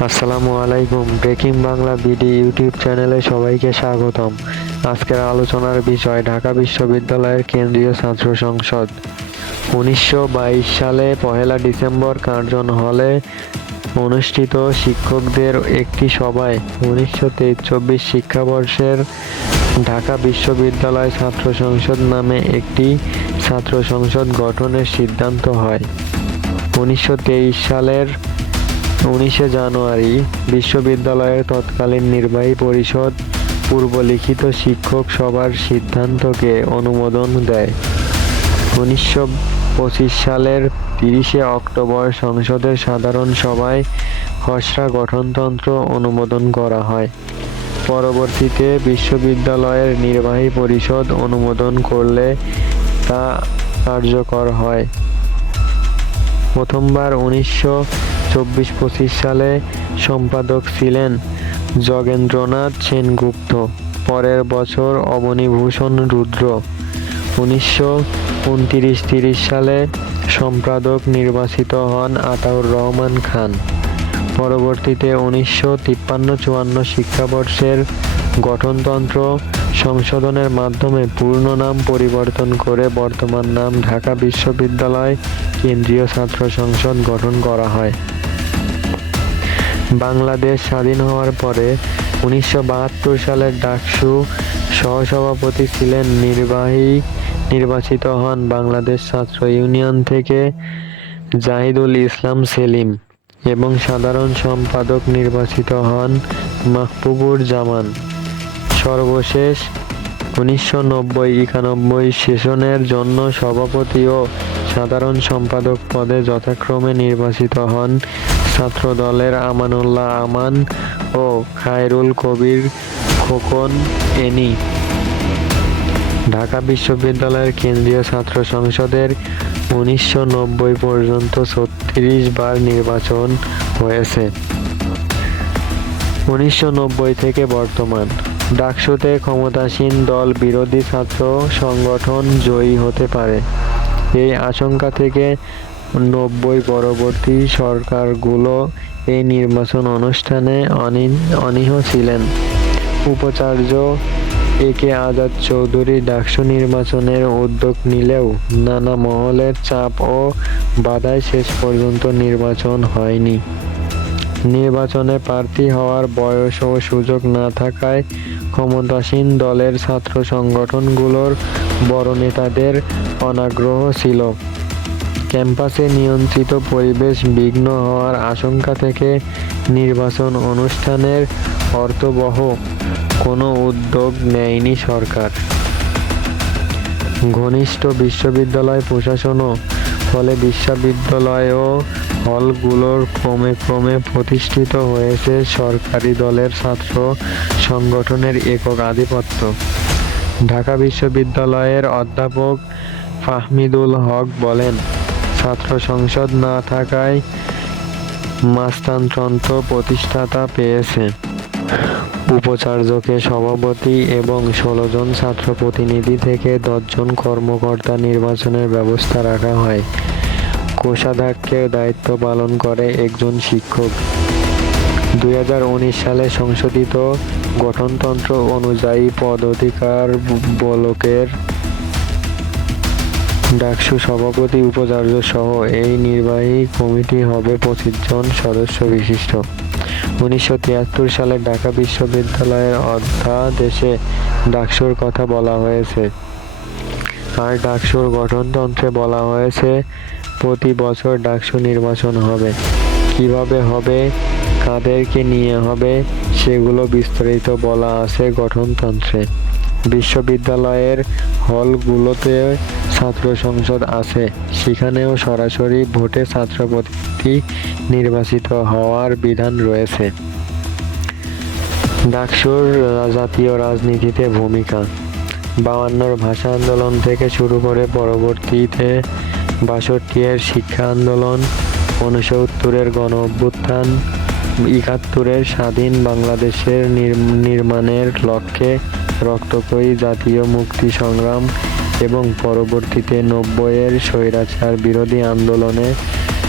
আসসালামু আলাইকুম। Breaking Bangla BD YouTube চ্যানেলে সবাইকে স্বাগতম। আজকের আলোচনার বিষয় ঢাকা বিশ্ববিদ্যালয়ের কেন্দ্রীয় ছাত্র সংসদ। উনিশশো বাইশ সালে পহেলা ডিসেম্বর কার্জন হলে অনুষ্ঠিত শিক্ষকদের একটি সভায় উনিশশো তেইশ চব্বিশ শিক্ষাবর্ষের ঢাকা বিশ্ববিদ্যালয় ছাত্র সংসদ নামে একটি ছাত্র সংসদ গঠনের সিদ্ধান্ত হয়। উনিশশো তেইশ সালের উনিশে জানুয়ারি বিশ্ববিদ্যালয়ের তৎকালীন নির্বাহী পরিষদ পূর্বলিখিত শিক্ষক সভার সিদ্ধান্তকে অনুমোদন দেয়। উনিশশো পঁচিশ সালের তিরিশে অক্টোবর সংসদের সাধারণ সভায় খসড়া গঠনতন্ত্র অনুমোদন করা হয়। পরবর্তীতে বিশ্ববিদ্যালয়ের নির্বাহী পরিষদ অনুমোদন করলে তা কার্যকর হয়। প্রথমবার উনিশশো চব্বিশ পঁচিশ সালে সম্পাদক ছিলেন যোগেন্দ্রনাথ সেনগুপ্ত, পরের বছর অবনীভূষণ রুদ্র। উনিশশো উনত্রিশ তিরিশ সালে সম্পাদক নির্বাচিত হন আতাউর রহমান খান। পরবর্তীতে উনিশশো তিপ্পান্ন চুয়ান্ন শিক্ষাবর্ষের গঠনতন্ত্র সংশোধনের মাধ্যমে পূর্ণ নাম পরিবর্তন করে বর্তমান নাম ঢাকা বিশ্ববিদ্যালয় কেন্দ্রীয় ছাত্র সংসদ গঠন করা হয়। বাংলাদেশ স্বাধীন হওয়ার পরে উনিশশো বাহাত্তর সালের ডাকসু সহসভাপতি ছিলেন নির্বাহী নির্বাচিত হন বাংলাদেশ ছাত্র ইউনিয়ন থেকে জাহিদুল ইসলাম সেলিম এবং সাধারণ সম্পাদক নির্বাচিত হন মাহবুবুর জামান। সর্বশেষ উনিশশো নব্বই একানব্বই সেশনের জন্য সভাপতি ও সাধারণ সম্পাদক পদে যথাক্রমে নির্বাচিত হন ছাত্রদলের আমানুল্লাহ আমান ও খায়রুল কবির খোকন এনি। ঢাকা বিশ্ববিদ্যালয়ের কেন্দ্রীয় ছাত্র সংসদের উনিশশো নব্বই পর্যন্ত ছত্রিশ বার নির্বাচন হয়েছে। উনিশশো নব্বই থেকে বর্তমান। ডাকসুতে ক্ষমতাসীন দল বিরোধী ছাত্র সংগঠন জয়ী হতে পারে। এই আশঙ্কা থেকে নব্বই পরবর্তী সরকারগুলো এই নির্বাচন অনুষ্ঠানে অনি- অনীহ ছিলেন। উপাচার্য এ কে আজাদ চৌধুরী ডাকসু নির্বাচনের উদ্যোগ নিলেও নানা মহলের চাপ ও বাধায় শেষ পর্যন্ত নির্বাচন হয়নি। নির্বাচনে প্রার্থী হওয়ার বয়স ও সুযোগ না থাকায় ক্ষমতাসীন দলের ছাত্র সংগঠনগুলোর বড় নেতাদের অনাগ্রহ ছিল। ক্যাম্পাসে নিয়ন্ত্রিত পরিবেশ বিঘ্ন হওয়ার আশঙ্কা থেকে নির্বাচন অনুষ্ঠানের অর্থবহ কোনো উদ্যোগ নেয়নি সরকার। ঘনিষ্ঠ বিশ্ববিদ্যালয় প্রশাসনও, ফলে বিশ্ববিদ্যালয় ও হলগুলোর ক্রমে ক্রমে প্রতিষ্ঠিত হয়েছে সরকারি দলের ছাত্র সংগঠনের একক আধিপত্য। ঢাকা বিশ্ববিদ্যালয়ের অধ্যাপক ফাহমিদুল হক বলেন ছাত্র সংসদ না থাকায় মাস্তানতন্ত্র প্রতিষ্ঠাতা পেয়েছে। উপাচার্যকে সভাপতি এবং ষোলো জন ছাত্র প্রতিনিধি থেকে দশজন কর্মকর্তা নির্বাচনের ব্যবস্থা রাখা হয়। কোষাধ্যক্ষের দায়িত্ব পালন করে একজন শিক্ষক। দুই হাজার উনিশ সালে সংশোধিত গঠনতন্ত্র অনুযায়ী পদ অধিকার বলকের ডাকসু সভাপতি উপাচার্য সহ এই নির্বাহী কমিটি হবে পঁচিশ জন সদস্য বিশিষ্ট। উনিশশো তিয়াত্তর সালে ঢাকা বিশ্ববিদ্যালয়ের অধ্যাদেশে ডাকসুর কথা বলা হয়েছে। আর ডাকসুর গঠনতন্ত্রে বলা হয়েছে, প্রতি বছর ডাকসু নির্বাচন হবে। কীভাবে হবে, কাদেরকে নিয়ে হবে, সেগুলো বিস্তারিত বলা আছে গঠনতন্ত্রে। বিশ্ববিদ্যালয়ের হলগুলোতে ছাত্র সংসদ আছে। সেখানেও সরাসরি ভোটে ছাত্র প্রতিনিধি নির্বাচিত হওয়ার বিধান রয়েছে। ডাকসুর জাতীয় রাজনীতিতে ভূমিকা। বায়ান্নর ভাষা আন্দোলন থেকে শুরু করে পরবর্তীতে বাষট্টি এর শিক্ষা আন্দোলন, ঊনসত্তরের গণ অভ্যুত্থান, একাত্তরের স্বাধীন বাংলাদেশের নির- নির্মাণের লক্ষ্যে রক্তক্ষয়ী জাতীয় মুক্তি সংগ্রাম এবং পরবর্তীতে নব্বইয়ের স্বৈরাচার বিরোধী আন্দোলনে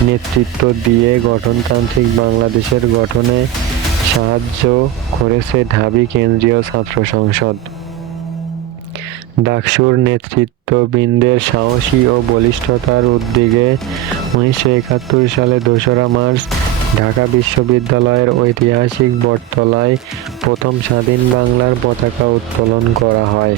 নেতৃত্ব দিয়ে গঠনতান্ত্রিক বাংলাদেশের গঠনে সাহায্য করেছে ঢাবি কেন্দ্রীয় ছাত্র সংসদ। ডাকসুর নেতৃত্ববৃন্দের সাহসী ও বলিষ্ঠতার উদ্যোগে উনিশশো একাত্তর সালে দোসরা মার্চ ঢাকা বিশ্ববিদ্যালয়ের ঐতিহাসিক বটতলায় প্রথম স্বাধীন বাংলার পতাকা উত্তোলন করা হয়।